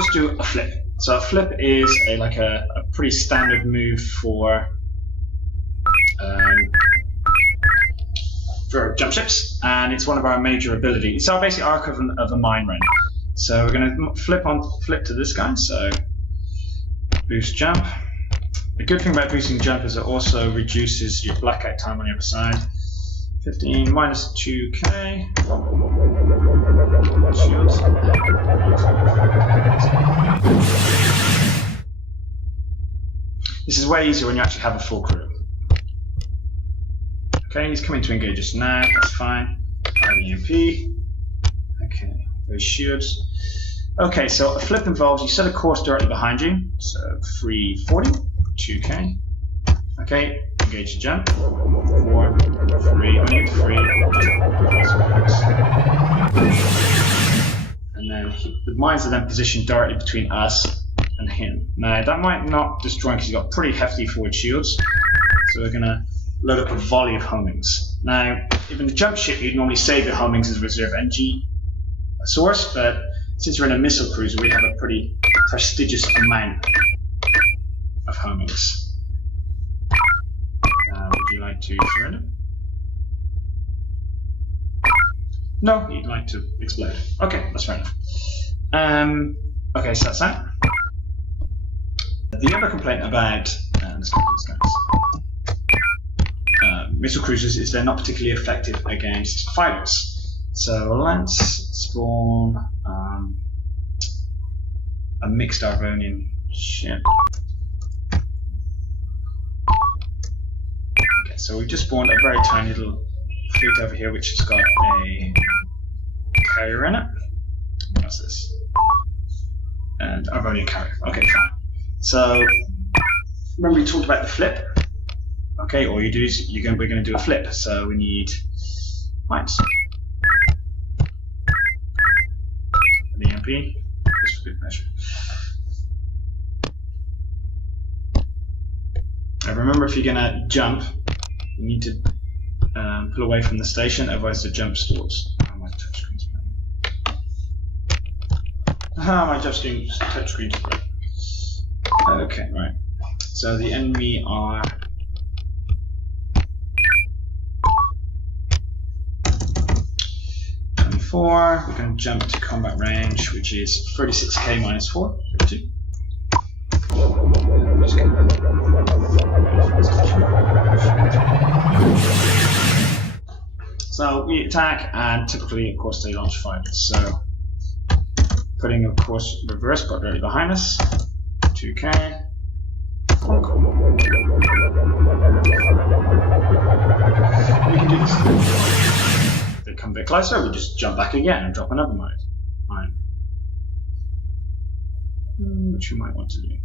just do a flip. So a flip is like a pretty standard move for jump ships, and it's one of our major abilities. It's our basic equivalent of a mine run. So we're going to flip to this guy. So boost jump. The good thing about boosting jump is it also reduces your blackout time on the other side. 15 minus 2k. Shields. This is way easier when you actually have a full crew. Okay, he's coming to engage us now, that's fine. EMP. Okay, those shields. Okay, so a flip involves you set a course directly behind you, so 340, 2k. Okay, engage the jump. 4, 3, only 3. And then the mines are then positioned directly between us and him. Now, that might not destroy him because he's got pretty hefty forward shields. So we're going to load up a volley of homings. Now, if in the jump ship, you'd normally save your homings as a reserve energy source, but since we're in a missile cruiser, we have a pretty prestigious amount of homings. Would you like to surrender? No, you'd like to explode. Okay, that's fair enough. Okay, so that's that. The other complaint about missile cruisers is they're not particularly effective against fighters. So let's spawn a mixed Arvonian ship. Okay, so we've just spawned a very tiny little fleet over here which has got a carrier in it. What's this? And Arvonian carrier. Okay, fine. So remember we talked about the flip? Okay, all you do is we're going to do a flip. So we need mines. An EMP, just for good measure. Now remember, if you're going to jump, you need to pull away from the station, otherwise the jump stalls. Oh, my touchscreen's broken. My touchscreen's broken. Okay, right. So the enemy are 24. We're going to jump to combat range, which is 36k minus 4. 32. So we attack, and typically, of course, they launch fighters. So putting, of course, reverse, but directly behind us. 2k. We can do this. If they come a bit closer, we just jump back again and drop another mine. Which we might want to do.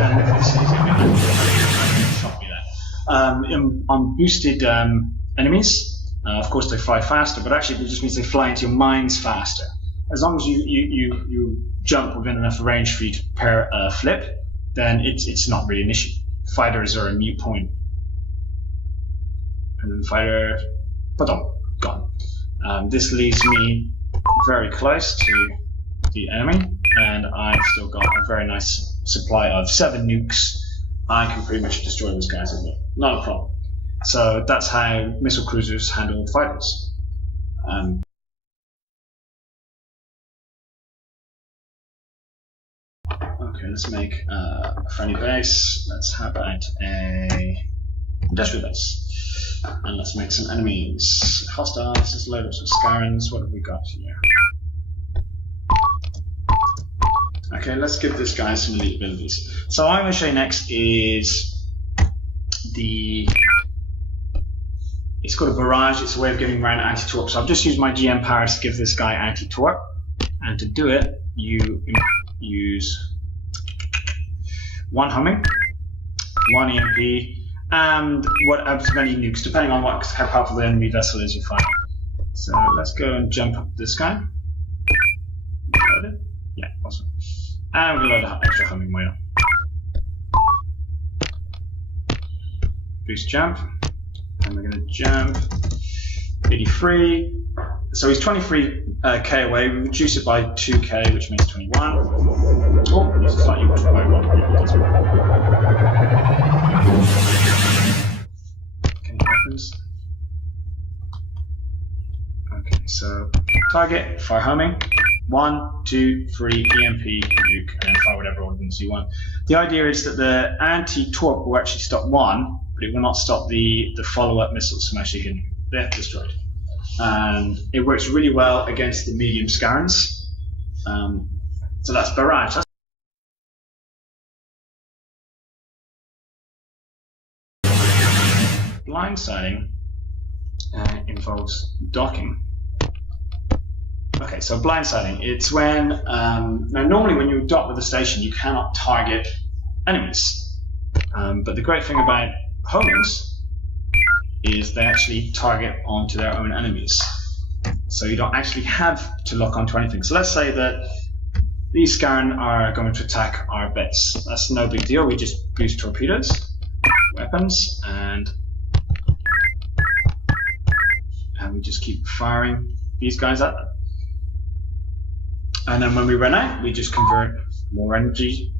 And this is shot me there. On boosted enemies, of course they fly faster, but actually it just means they fly into your mines faster. As long as you jump within enough range for you to prepare a flip, then it's not really an issue. Fighters are a mute point. And then fighter, gone. This leaves me very close to the enemy, and I've still got a very nice supply of 7 nukes. I can pretty much destroy those guys in there. Not a problem. So that's how missile cruisers handle fighters. Okay, let's make a friendly base. Let's have a industrial base. And let's make some enemies. Hostiles, let's load up some Scarans. What have we got here? Okay, let's give this guy some elite abilities. So what I'm going to show you next is it's called a barrage. It's a way of giving round anti-torp. So I've just used my GM powers to give this guy anti-torp. And to do it, you use 1 homing, 1 EMP, and as many nukes, depending on how powerful the enemy vessel is you find. So let's go and jump up this guy. Yeah, awesome. And we're going to load an extra homing wheel. boost jump, and we're going to jump 83. So he's 23k away. We reduce it by 2k, which makes 21. Oh, he's slightly by 1. Any weapons? Okay, so target, fire homing. 1, 2, 3, EMP, nuke, and then fire whatever ordnance you want. The idea is that the anti-torp will actually stop one, but it will not stop the follow-up missiles from actually hitting. They're destroyed. And it works really well against the medium Scarans. So that's Barrage. Blindsiding involves docking. Okay, so blindsiding, it's when, now normally when you dock with a station you cannot target enemies, but the great thing about homings is they actually target onto their own enemies, so you don't actually have to lock onto anything. So let's say that these Scaran are going to attack our base. That's no big deal, we just boost torpedoes, weapons, and we just keep firing these guys at them. And then when we run out, we just convert more energy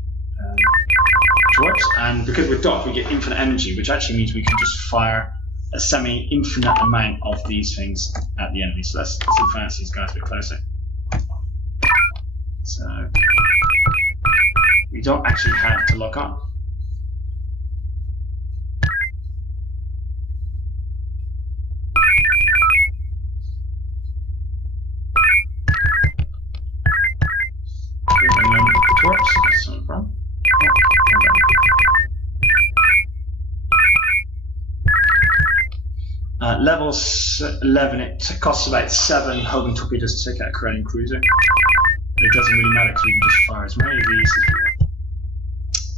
towards. And because we're docked, we get infinite energy, which actually means we can just fire a semi-infinite amount of these things at the enemy. So let's advance these guys a bit closer. So we don't actually have to lock on. Level 11, it costs about 7 homing torpedoes to take out a Corellian cruiser. It doesn't really matter because we can just fire as many of these as we want.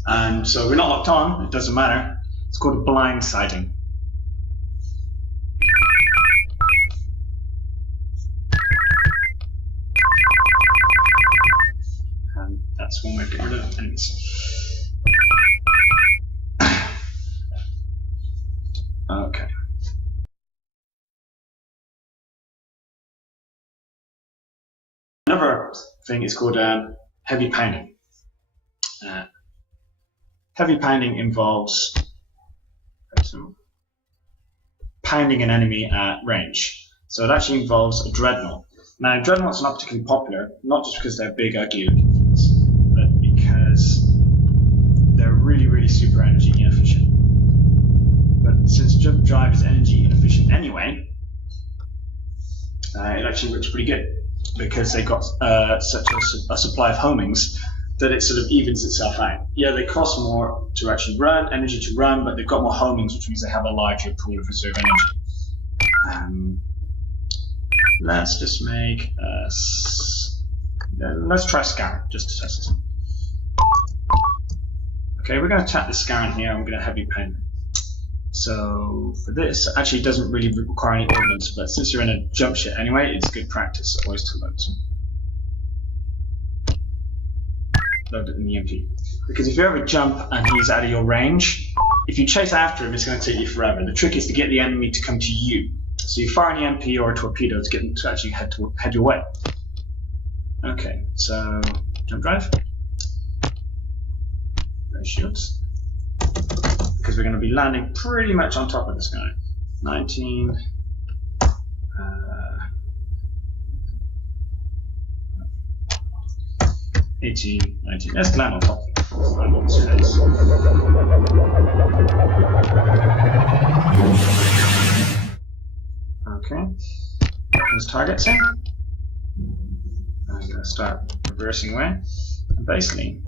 And so we're not locked on, it doesn't matter. It's called blindsiding. And that's one way of getting rid of enemies. Okay. Another thing is called heavy pounding. Heavy pounding involves pounding an enemy at range. So it actually involves a dreadnought. Now, dreadnoughts are not particularly popular, not just because they're big, ugly looking things, but because they're really, really super energy inefficient. But since jump drive is energy inefficient anyway, it actually works pretty good, because they got such a supply of homings that it sort of evens itself out. Yeah, they cost more to actually run, energy to run, but they've got more homings, which means they have a larger pool of reserve energy. Let's just make let's try Scaran just to test this. Okay, we're going to tap the Scaran here, and we're going to heavy pound it. So for this, actually it doesn't really require any ordnance, but since you're in a jump ship anyway, it's good practice always to load it in the EMP. Because if you ever jump and he's out of your range, if you chase after him, it's going to take you forever. The trick is to get the enemy to come to you. So you fire an EMP or a torpedo to get them to actually head your way. Okay, so jump drive. Raise shields. Because we're going to be landing pretty much on top of this guy. 19. 18, 19. Let's land on top of it. Land on his face. Okay. There's targets in. I'm going to start reversing away. And basically,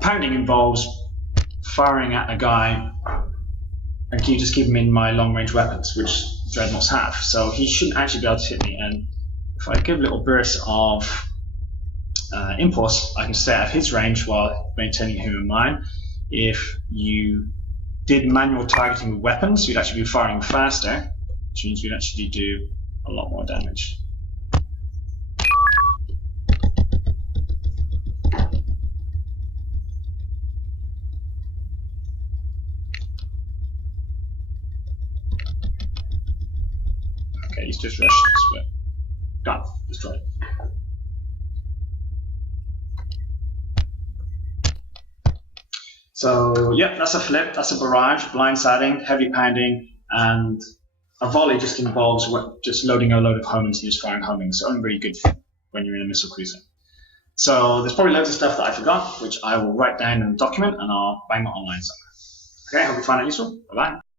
pounding involves firing at a guy, and can you just keep him in my long-range weapons, which dreadnoughts have. So he shouldn't actually be able to hit me. And if I give little bursts of impulse, I can stay out of his range while maintaining him in mine. If you did manual targeting with weapons, you'd actually be firing faster, which means you'd actually do a lot more damage. he's just rushed us, but gone, destroyed. So yeah, that's a flip, that's a barrage, blindsiding, heavy pounding, and a volley just involves just loading a load of homings and just firing homings. So only really good when you're in a missile cruiser. So there's probably loads of stuff that I forgot, which I will write down in a document and I'll bang it online somewhere. Okay, I hope you find it useful. Bye-bye.